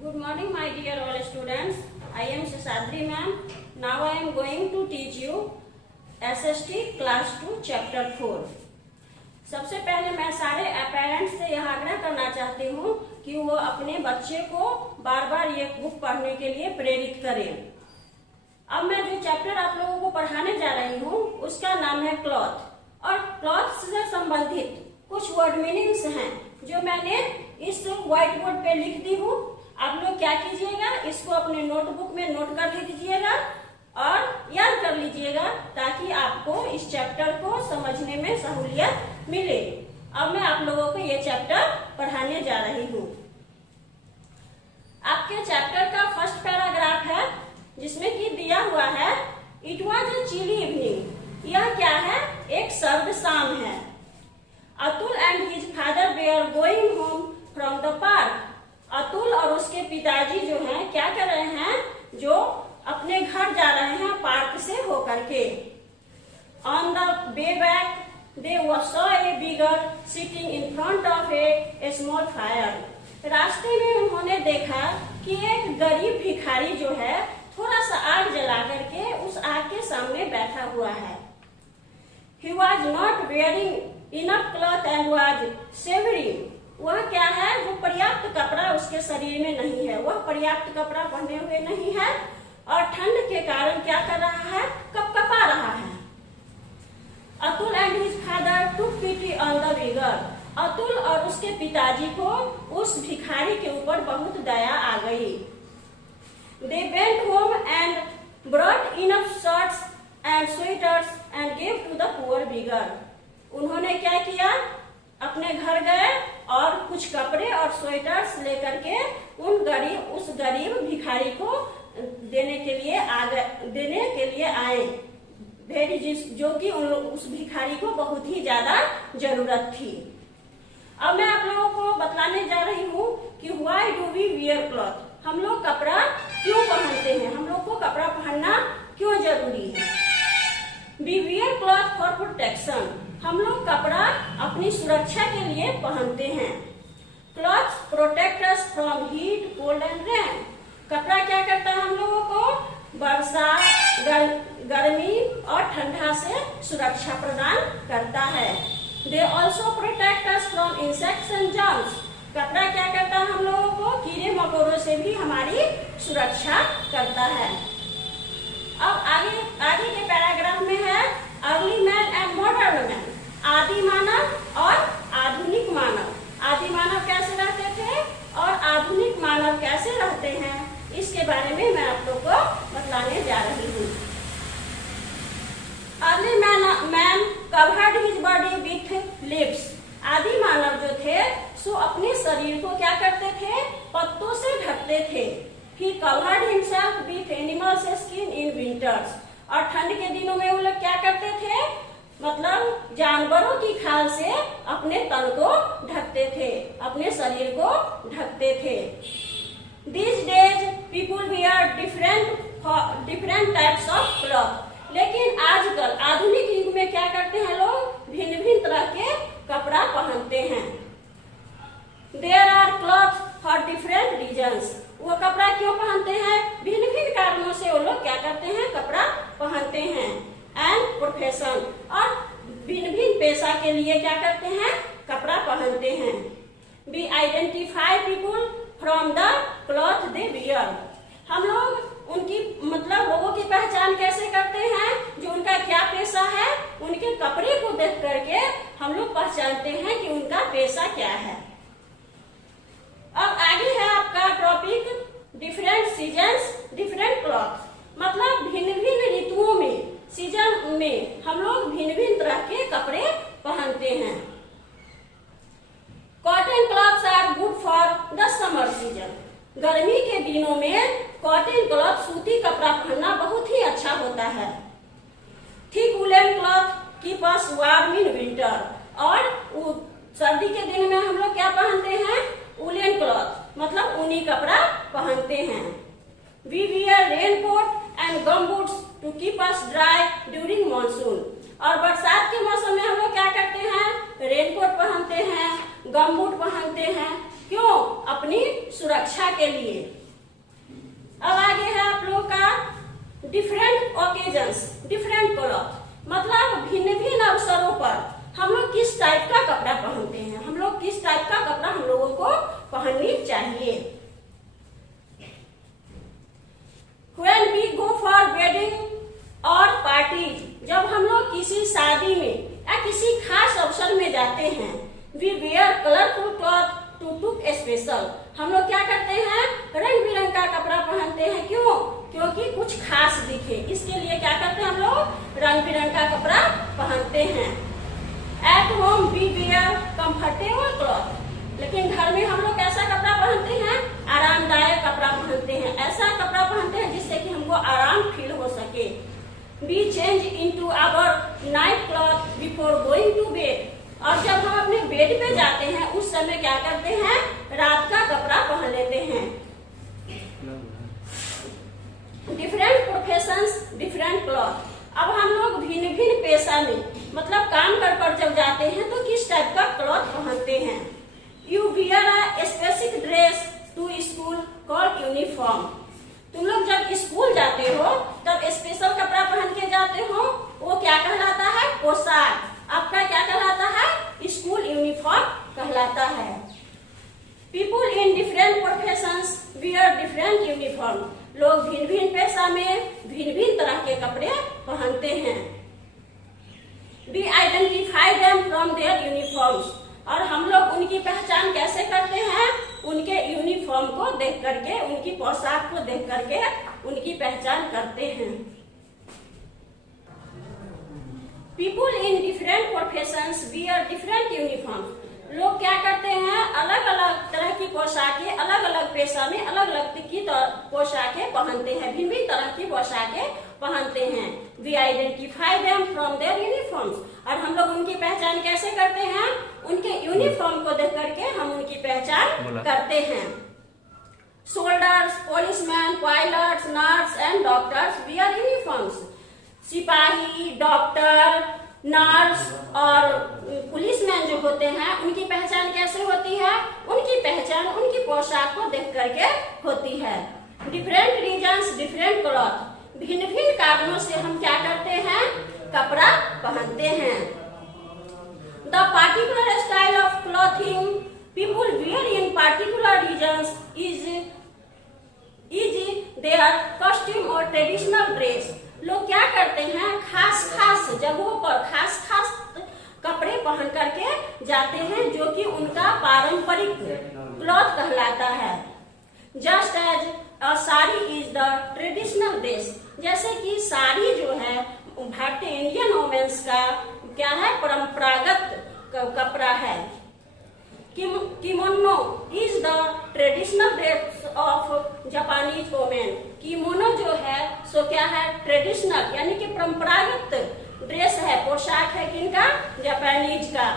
Good morning, my dear all students. I am Shashadri ma'am. Now I am going to teach you SST class 2 chapter 4. सबसे पहले मैं सारे parents से यह आग्रह करना चाहती हूँ कि वो अपने बच्चे को बार बार ये बुक पढ़ने के लिए प्रेरित करें। अब मैं जो चैप्टर आप लोगों को पढ़ाने जा रही हूँ उसका नाम है क्लॉथ, और क्लॉथ से संबंधित कुछ वर्ड मीनिंग्स हैं जो मैंने इस व्हाइट बोर्ड पे लिख दी हूँ। आप लोग क्या कीजिएगा, इसको अपने नोटबुक में नोट कर लीजिएगा और याद कर लीजिएगा ताकि आपको इस चैप्टर को समझने में सहूलियत मिले। अब मैं आप लोगों को ये चैप्टर पढ़ाने जा रही हूँ। आपके चैप्टर का फर्स्ट पैराग्राफ है जिसमें कि दिया हुआ है it was a chilly evening. यह क्या है, एक सर्द शाम है। Atul and his father were going home from the park. Atul और उसके पिताजी जो हैं क्या कर रहे हैं, जो अपने घर जा रहे हैं पार्क से होकर के। On the way back they saw a bigger sitting in front of A small fire. रास्ते में उन्होंने देखा कि एक गरीब भिखारी जो है थोड़ा सा आग जला करके उस आग के सामने बैठा हुआ है। He was not wearing enough cloth and was shivering। वह क्या है, वो पर्याप्त कपड़ा उसके शरीर में नहीं है, वह पर्याप्त कपड़ा पहने हुए नहीं है और ठंड के कारण क्या कर रहा है, कपकपा रहा है। Atul and his father took pity on the beggar. Atul और उसके पिताजी को उस भिखारी के ऊपर बहुत दया आ गई। They went home and brought enough shirts and sweaters and gave to the poor beggar। उन्होंने क्या किया, अपने घर गए और कुछ कपड़े और स्वेटर्स लेकर के उस गरीब भिखारी को देने के लिए आए, जो कि उस भिखारी को बहुत ही ज्यादा जरूरत थी। अब मैं आप लोगों को बतलाने जा रही हूँ कि why do we wear cloth. हम लोग कपड़ा क्यों पहनते हैं, हम लोग को कपड़ा पहनना क्यों जरूरी है। We wear cloth for protection. हम लोग कपड़ा अपनी सुरक्षा के लिए पहनते हैं। Clothes protect us from heat, cold and rain. कपड़ा क्या करता है, हम लोगों को वर्षा, गर्मी और ठंडा से सुरक्षा प्रदान करता है। They also protect us from insects and germs. कपड़ा क्या करता है, हम लोगों को कीड़े मकोड़ों से भी हमारी सुरक्षा करता है। अब आगे के पैराग्राफ में है early man and modern man. आदि मानव और आधुनिक मानव। आदि मानव कैसे रहते थे और आधुनिक मानव कैसे रहते हैं, इसके बारे में मैं आप लोग को बतलाने जा रही हूँ। Early man covered his body with leaves. आदि मानव जो थे सो अपने शरीर को क्या करते थे, पत्तों से ढकते थे। He covered himself with animals skin in winters। और ठंड के दिनों में वो लोग क्या करते थे, मतलब जानवरों की खाल से अपने तन को ढकते थे, अपने शरीर को ढकते थे। These days people wear different types of cloth। लेकिन आजकल आधुनिक युग में क्या करते हैं लोग, भिन्न भिन्न तरह के कपड़ा पहनते हैं। There are clothes for different reasons। वो कपड़ा क्यों पहनते हैं, भिन्न भिन्न कारणों से वो लोग क्या करते हैं, कपड़ा पहनते हैं। एंड प्रोफेशन, और भिन्न भिन्न पेशा के लिए क्या करते हैं, कपड़ा पहनते हैं। We identify people from the cloth they wear. हम लोग उनकी मतलब लोगों की पहचान कैसे करते हैं, जो उनका क्या पेशा है, उनके कपड़े को देख करके हम लोग पहचानते हैं कि उनका पेशा क्या है। अब आगे है आपका topic different seasons different cloth. मतलब भिन्न भिन्न ऋतुओं में, सीजन में हम लोग भिन्न भिन्न तरह के कपड़े पहनते हैं। Cotton clothes are good for the summer season. गर्मी के दिनों में कॉटन क्लॉथ, सूती कपड़ा पहनना बहुत ही अच्छा होता है। Thick woollen cloth keep us warm in winter. और सर्दी के दिन में हम लोग क्या पहनते हैं, वुलन क्लॉथ, मतलब ऊनी कपड़ा पहनते हैं। We wear raincoat and gum boots to keep us dry during monsoon. और बरसात के मौसम में हम लोग क्या करते हैं, रेनकोट पहनते हैं, गम बूट पहनते हैं क्यों? अपनी सुरक्षा के लिए। अब आगे है आप लोगों का डिफरेंट ओकेजन्स, डिफरेंट क्लॉथ, मतलब भिन्न भिन्न अवसरों पर हम लोग किस टाइप का कपड़ा पहनते हैं, हम लोग किस टाइप का कपड़ा हम लोगों को पहननी चाहिए। When we go for wedding और पार्टी, जब हम लोग किसी शादी में या किसी खास अवसर में जाते हैं, we wear colorful cloth to look special, हम लोग क्या करते हैं? रंग बिरंग का कपड़ा पहनते हैं। क्यों? क्योंकि कुछ खास दिखे, इसके लिए क्या करते हैं हम लोग? रंग बिरंग का कपड़ा पहनते हैं। At home we wear comfortable cloth, लेकिन घर में हम लोग कैसा कपड़ा पहनते हैं? आरामदायक कपड़ा पहनते हैं, ऐसा कपड़ा पहनते हैं जिससे कि हमको आराम फील हो सके। We change into our night cloth before going to bed, और जब हम अपने बेड पे जाते हैं उस समय क्या करते हैं? रात का कपड़ा पहन लेते हैं। डिफरेंट प्रोफेशंस, डिफरेंट क्लॉथ, अब हम लोग भिन्न भिन्न पेशा में मतलब काम कर जब जाते हैं तो किस टाइप का क्लॉथ पहनते हैं। You wear a specific dress to school called uniform, तुम लोग जब स्कूल जाते हो तब स्पेशल कपड़ा पहन के जाते हो, वो क्या कहलाता है? पोशाक। आपका क्या कहलाता है? स्कूल यूनिफॉर्म कहलाता है। People in different professions wear different uniform, लोग भिन्न भिन्न पेशा में भिन्न भिन्न तरह के कपड़े पहनते हैं। We identify them from their uniforms, और हम लोग उनकी पहचान कैसे करते हैं? उनके यूनिफॉर्म को देख करके, उनकी पोशाक को देख करके उनकी पहचान करते हैं। People in different professions wear different uniforms, लोग क्या करते हैं? अलग अलग तरह की पोशाकें, अलग अलग पेशा में अलग अलग की पोशाकें पहनते हैं, भिन्न भिन्न तरह की पोशाकें पहनते हैं। We identify them from their uniforms, और हम लोग उनकी पहचान कैसे करते हैं? उनके यूनिफॉर्म को देख करके हम उनकी पहचान करते हैं। Soldiers, policeman, pilots, nurse and doctors wear uniforms, सिपाही, डॉक्टर, नर्स और पुलिसमैन जो होते हैं उनकी पहचान कैसे होती है? उनकी पहचान उनकी पोशाक को देख करके होती है। डिफरेंट रीजन्स, डिफरेंट क्लॉथ, भिन्न भिन्न कारणों से हम क्या करते हैं? कपड़ा पहनते हैं। The particular style of clothing people wear in particular regions is their costume और ट्रेडिशनल ड्रेस, लोग क्या करते हैं? खास खास जगहों पर खास खास कपड़े पहन करके जाते हैं जो कि उनका पारंपरिक क्लॉथ कहलाता है। Just as a sari is the traditional dress, जैसे कि साड़ी जो है भारतीय इंडियन वुमेन्स का क्या है? परंपरागत कपड़ा है। Kimono is the traditional dress of Japanese women, kimono जो है सो क्या है? ट्रेडिशनल यानी कि परंपरागत ड्रेस है, पोशाक है किनका? जापानीज का।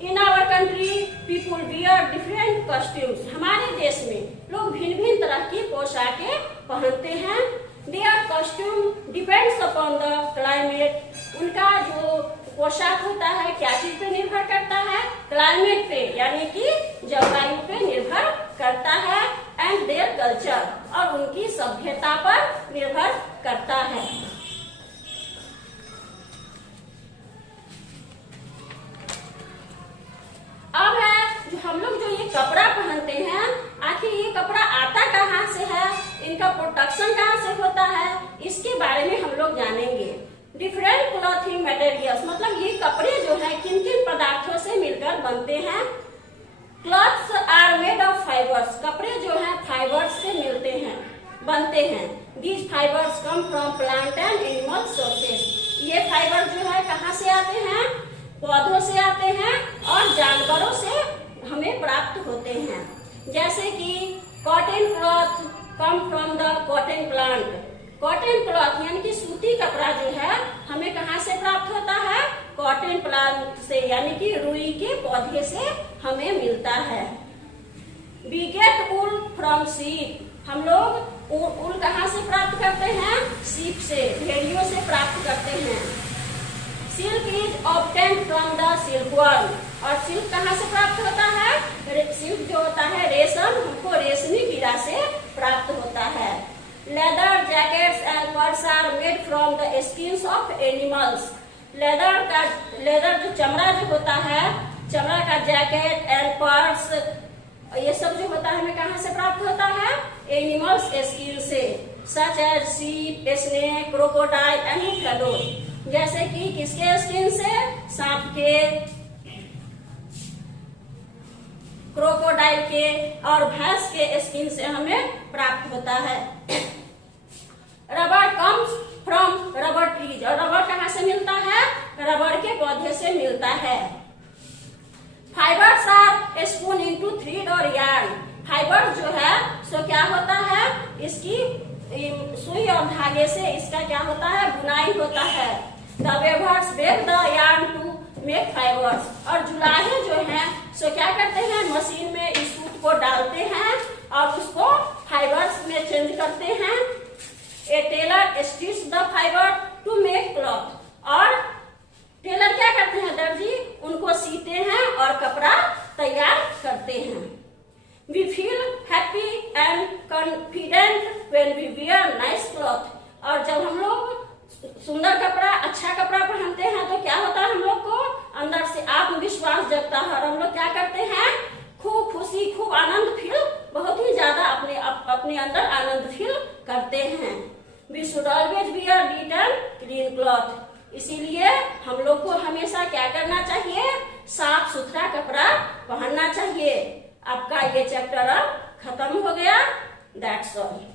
In our country people wear different costumes, हमारे देश में लोग भिन्न भिन्न तरह की पोशाकें पहनते हैं। Their costume depends upon the climate, उनका जो पोशाक होता है क्या चीज पे निर्भर करता है? क्लाइमेट पे यानी कि जलवायु पे निर्भर करता है। एंड देयर कल्चर, और उनकी सभ्यता पर निर्भर करता है। अब है जो हम लोग जो ये कपड़ा पहनते हैं, आखिर ये कपड़ा आता कहाँ से है? इनका प्रोडक्शन कहाँ से होता है? इसके बारे में हम लोग जानेंगे। डिफरेंट क्लॉथिंग मटेरियल्स, मतलब ये कपड़े जो है किन किन पदार्थों से मिलकर बनते हैं? Clothes are made of fibres, कपड़े जो है फाइबर्स से मिलते हैं, बनते हैं। These fibres come from plant and animal sources, ये फाइबर जो है कहाँ से आते हैं? पौधों से आते हैं और जानवरों से हमें प्राप्त होते हैं। जैसे कि cotton cloth come from the cotton plant, cotton cloth यानी कि सूती कपड़ा जो है हमें कहाँ से प्राप्त होता है? कॉटन प्लांट से यानी कि रुई के पौधे से हमें मिलता है। We get wool from sheep, हम लोग ऊल कहाँ से प्राप्त करते हैं? शीप से, भेड़ियों से प्राप्त करते हैं। Silk is obtained from the silkworm, और सिल्क कहाँ से प्राप्त होता है? सिल्क जो होता है रेशम, हमको रेशमी कीड़ा से प्राप्त होता है। Leather jackets and purse are made from the skins of animals. Leather जो चमड़ा जो होता है, चमड़ा का जैकेट एंड पर्स, ये सब जो होता है हमें कहाँ से प्राप्त होता है? एनिमल्स स्किन से, such as sheep, snake, crocodile and buffalo. जैसे कि किसके स्किन से? सांप के, क्रोकोडाइल के और भैंस के स्किन से हमें प्राप्त होता है। Rubber comes from rubber trees. और रबर कहाँ से मिलता है? रबर के पौधे से मिलता है। Fibres are spun into thread और यार्न। फाइबर जो है सो क्या होता है? इसकी सुई और धागे से इसका क्या होता है? बुनाई होता है। The weavers weave the yarn to make fibres. और जुलाहे जो हैं सो क्या करते हैं? मशीन में इस सूत को डालते हैं और उसको फाइबर्स में चेंज करते हैं। A tailor stitch the fiber to make cloth. और टेलर क्या करते हैं? दर्जी उनको सीते हैं और कपड़ा तैयार करते हैं। We feel happy and confident when we wear nice cloth. और जब हम लोग सुंदर कपड़ा, अच्छा कपड़ा पहनते हैं तो क्या होता है? हम लोग को अंदर से आत्मविश्वास जगता है और हम लोग क्या करते हैं? खूब खुशी, खूब आनंद फील, बहुत ही ज्यादा अपने अंदर आनंद फील करते हैं। We should always wear neat and clean cloth. इसीलिए हम लोग को हमेशा क्या करना चाहिए? साफ सुथरा कपड़ा पहनना चाहिए। आपका ये चैप्टर अब खत्म हो गया। That's all.